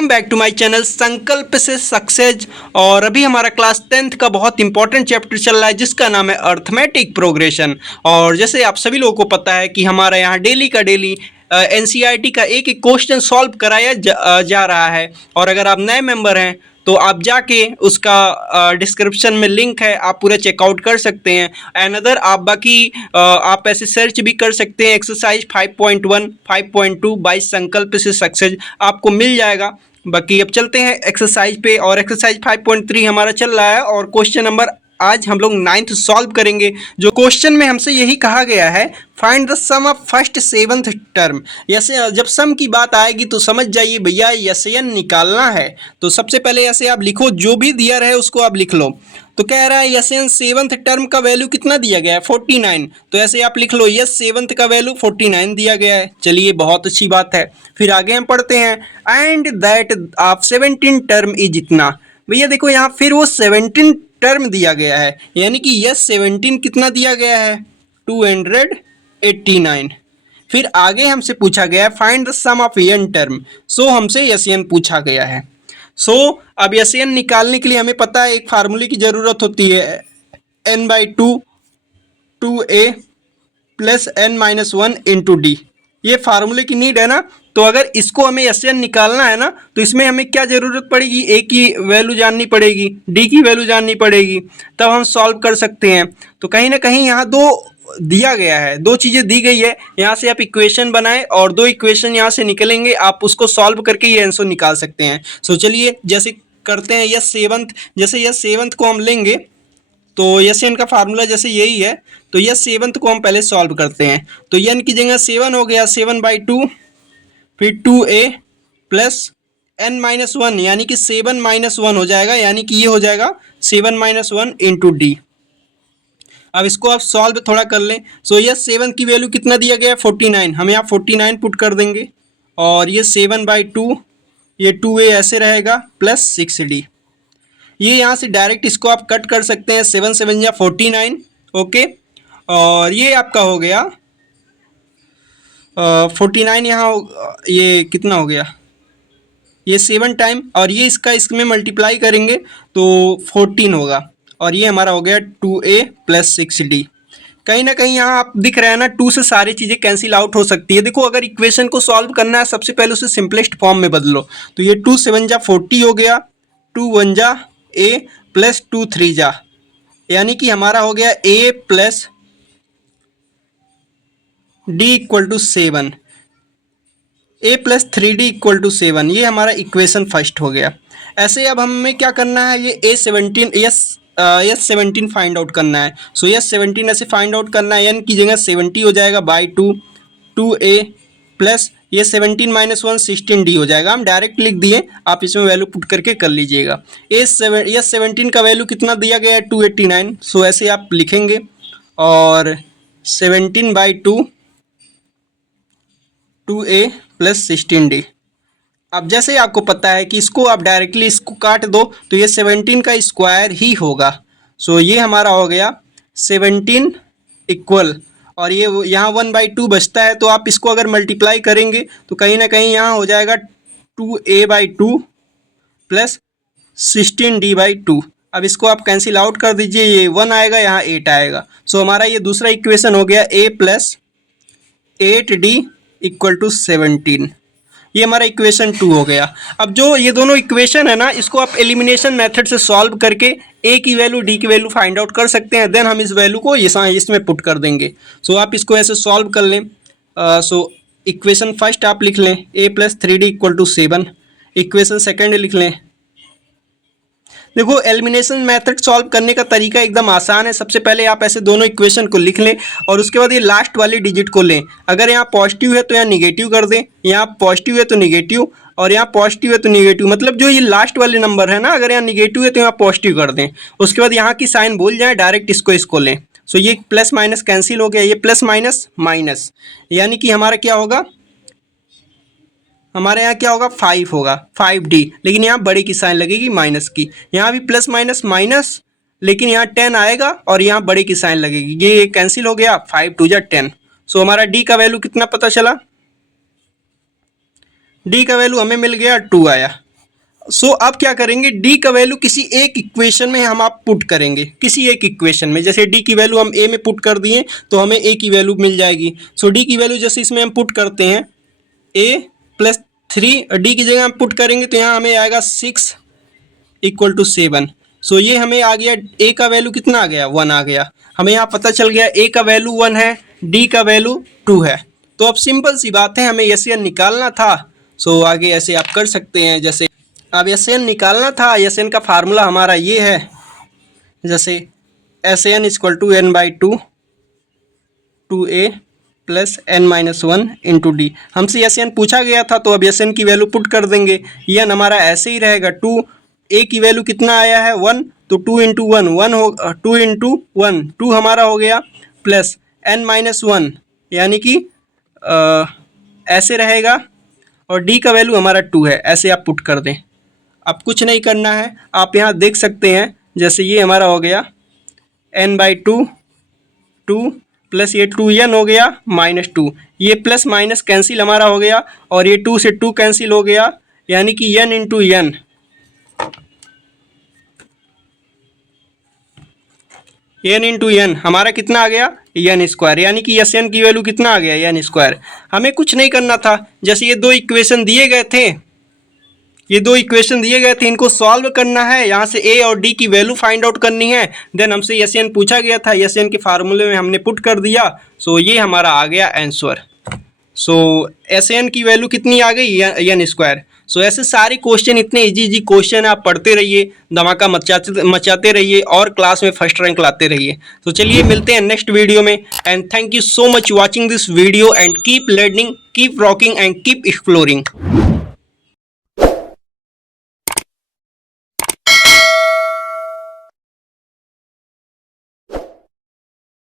Welcome back to my channel Sankalp से success. और अभी हमारा क्लास 10th का बहुत इंपॉर्टेंट चैप्टर चल रहा है जिसका नाम है अर्थमेटिक प्रोग्रेशन। और जैसे आप सभी लोगों को पता है कि हमारा यहाँ डेली का डेली एनसीईआरटी का एक एक क्वेश्चन सॉल्व कराया जा रहा है। और अगर आप नए मेंबर हैं तो आप जाके उसका डिस्क्रिप्शन में लिंक है, आप पूरा चेकआउट कर सकते हैं। एंड अदर आप बाकी आप ऐसे सर्च भी कर सकते हैं, एक्सरसाइज 5.1 5.2 बाई संकल्प से सक्सेस आपको मिल जाएगा। बाकी अब चलते हैं एक्सरसाइज पे। और एक्सरसाइज 5.3 हमारा चल रहा है और क्वेश्चन नंबर आज हम लोग 9th सॉल्व करेंगे। जो क्वेश्चन में हमसे यही कहा गया है, find the sum of first seventh term. ऐसे जब सम की बात आएगी तो समझ जाइए भैया यसयन निकालना है। तो सबसे पहले ऐसे आप लिखो, जो भी दिया रहे उसको आप लिख लो। तो कह रहा है यसयन सेवंथ टर्म का वैल्यू कितना दिया गया है 49। तो ऐसे आप लिख लो यस सेवंथ का वैल्यू 49 दिया गया है। चलिए बहुत अच्छी बात है। फिर आगे हम पढ़ते हैं, and that of 17 term is इतना। भैया देखो यहाँ फिर वो 17 टर्म दिया गया है, यानी कि यस 17 कितना दिया गया है 289। फिर आगे हमसे पूछा गया है find the sum of n term. So हमसे यसयन पूछा गया है। सो अब यसयन निकालने के लिए हमें पता है एक फार्मूले की ज़रूरत होती है, n/2 2a plus n-1 into D. ये फार्मूले की नीड है ना। तो अगर इसको हमें यसयन निकालना है ना तो इसमें हमें क्या ज़रूरत पड़ेगी, ए की वैल्यू जाननी पड़ेगी, डी की वैल्यू जाननी पड़ेगी, तब हम सॉल्व कर सकते हैं। तो कहीं ना कहीं यहाँ दो दिया गया है, दो चीज़ें दी गई है। यहाँ से आप इक्वेशन बनाएं और दो इक्वेशन यहाँ से निकलेंगे, आप उसको सॉल्व करके ये आंसर निकाल सकते हैं। सो चलिए जैसे करते हैं यस सेवंथ। जैसे यस सेवंथ को हम लेंगे तो यस का फार्मूला जैसे यही है, तो यस सेवंथ को हम पहले सॉल्व करते हैं। तो एन की जगह 7 हो गया, 7/2 फिर 2a प्लस n-1 यानी कि 7-1 हो जाएगा, यानी कि ये हो जाएगा 7-1 इंटू डी। अब इसको आप सॉल्व थोड़ा कर लें। सो ये 7 की वैल्यू कितना दिया गया है 49, हम यहाँ 49 पुट कर देंगे। और ये 7/2 ये 2a ऐसे रहेगा प्लस 6d। ये यहाँ से डायरेक्ट इसको आप कट कर सकते हैं, 7 7 या 49। ओके, और ये आपका हो गया 49 यहाँ ये कितना हो गया, ये 7 टाइम, और ये इसमें मल्टीप्लाई करेंगे तो 14 होगा। और ये हमारा हो गया 2a प्लस 6d। कहीं ना कहीं यहाँ आप दिख रहा है ना, 2 से सारी चीज़ें कैंसिल आउट हो सकती है। देखो अगर इक्वेशन को सॉल्व करना है सबसे पहले उसे सिंपलेस्ट फॉर्म में बदलो। तो ये 2 7 जा 40 हो गया, 2 1 जा a प्लस 2 3 जा, यानी कि हमारा हो गया a plus d equal to 7, a plus 3d equal to 7। ये हमारा इक्वेशन फर्स्ट हो गया। ऐसे अब हमें क्या करना है, ये a17 यस 17 फाइंड आउट करना है। सो यस 17 ऐसे फाइंड आउट करना है, n की जगह 70 हो जाएगा बाई 2 2a प्लस ये 17-1 16d हो जाएगा। हम डायरेक्ट लिख दिए, आप इसमें वैल्यू पुट करके कर लीजिएगा। यस 17 का वैल्यू कितना दिया गया है 289। सो ऐसे आप लिखेंगे और 17/2 2a प्लस 16d। अब जैसे आपको पता है कि इसको आप डायरेक्टली इसको काट दो तो ये 17 का स्क्वायर ही होगा। सो ये हमारा हो गया 17 इक्वल, और ये यहाँ 1/2 बचता है, तो आप इसको अगर मल्टीप्लाई करेंगे तो कहीं ना कहीं यहाँ हो जाएगा 2a/2 प्लस 16d/2। अब इसको आप कैंसिल आउट कर दीजिए, ये 1 आएगा, यहाँ 8 आएगा। सो हमारा ये दूसरा इक्वेशन हो गया a plus 8d equal to 17। ये हमारा इक्वेशन 2 हो गया। अब जो ये दोनों इक्वेशन है ना, इसको आप एलिमिनेशन मेथड से सॉल्व करके a की वैल्यू डी की वैल्यू फाइंड आउट कर सकते हैं। देन हम इस वैल्यू को इसमें पुट कर देंगे। सो आप इसको ऐसे सॉल्व कर लें। सो इक्वेशन फर्स्ट आप लिख लें a plus 3d equal to 7। Equation second लिख लें। देखो एलिमिनेशन मेथड सॉल्व करने का तरीका एकदम आसान है। सबसे पहले आप ऐसे दोनों इक्वेशन को लिख लें और उसके बाद ये लास्ट वाली डिजिट को लें। अगर यहाँ पॉजिटिव है तो यहाँ निगेटिव कर दें, यहाँ पॉजिटिव है तो निगेटिव, और यहाँ पॉजिटिव है तो निगेटिव। मतलब जो ये लास्ट वाले नंबर है ना, अगर यहाँ निगेटिव है तो यहाँ पॉजिटिव कर दें। उसके बाद यहाँ की साइन भूल जाएँ, डायरेक्ट इसको लें। सो ये प्लस माइनस कैंसिल हो गया, ये प्लस माइनस माइनस, यानी कि हमारा क्या होगा, हमारे यहाँ क्या होगा 5 होगा 5d। लेकिन यहाँ बड़े की साइन लगेगी माइनस की, यहाँ भी प्लस माइनस माइनस, लेकिन यहाँ 10 आएगा और यहाँ बड़े की साइन लगेगी, ये कैंसिल हो गया, 5 2 जा 10। सो हमारा d का वैल्यू कितना पता चला, d का वैल्यू हमें मिल गया 2 आया। सो अब क्या करेंगे, डी का वैल्यू किसी एक इक्वेशन में हम आप पुट करेंगे, किसी एक इक्वेशन में। जैसे डी की वैल्यू हम ए में पुट कर दिए तो हमें ए की वैल्यू मिल जाएगी। सो डी की वैल्यू जैसे इसमें हम पुट करते हैं ए प्लस 3, डी की जगह हम पुट करेंगे तो यहाँ हमें आएगा 6 इक्वल टू 7। सो ये हमें आ गया, ए का वैल्यू कितना आ गया, 1 आ गया। हमें यहाँ पता चल गया ए का वैल्यू 1 है, डी का वैल्यू 2 है। तो अब सिंपल सी बात है, हमें एस एन निकालना था। सो आगे ऐसे आप कर सकते हैं। जैसे अब एस एन निकालना था, एस एन का फार्मूला हमारा ये है, जैसे S n equal to n by 2 a plus n minus 1 into D. हमसे एस एन पूछा गया था तो अब एस एन की वैल्यू पुट कर देंगे। एन हमारा ऐसे ही रहेगा 2, ए की वैल्यू कितना आया है 1, तो 2 इंटू 1 1 हो, 2 इंटू 1 2 हमारा हो गया, प्लस एन माइनस 1 यानी कि ऐसे रहेगा, और डी का वैल्यू हमारा 2 है। ऐसे आप पुट कर दें। अब कुछ नहीं करना है, आप यहाँ देख सकते हैं। जैसे ये हमारा हो गया n बाई 2 प्लस ये 2n हो गया माइनस 2, ये प्लस माइनस कैंसिल हमारा हो गया, और ये 2 से 2 कैंसिल हो गया, यानी कि n into n, n into n हमारा कितना आ गया, एन स्क्वायर, यानी कि एस एन की वैल्यू कितना आ गया, एन स्क्वायर। हमें कुछ नहीं करना था। जैसे ये दो इक्वेशन दिए गए थे, इनको सॉल्व करना है। यहाँ से ए और डी की वैल्यू फाइंड आउट करनी है। देन हमसे एस एन पूछा गया था, एस एन के फार्मूले में हमने पुट कर दिया। सो ये हमारा आ गया आंसर। सो एस एन की वैल्यू कितनी आ गई, एन स्क्वायर। सो ऐसे सारे क्वेश्चन, इतने इजी क्वेश्चन आप पढ़ते रहिए, धमाका मचाते रहिए, और क्लास में फर्स्ट रैंक लाते रहिए। तो चलिए मिलते हैं नेक्स्ट वीडियो में, and thank you so much watching this video, and keep learning, keep rocking, and keep exploring.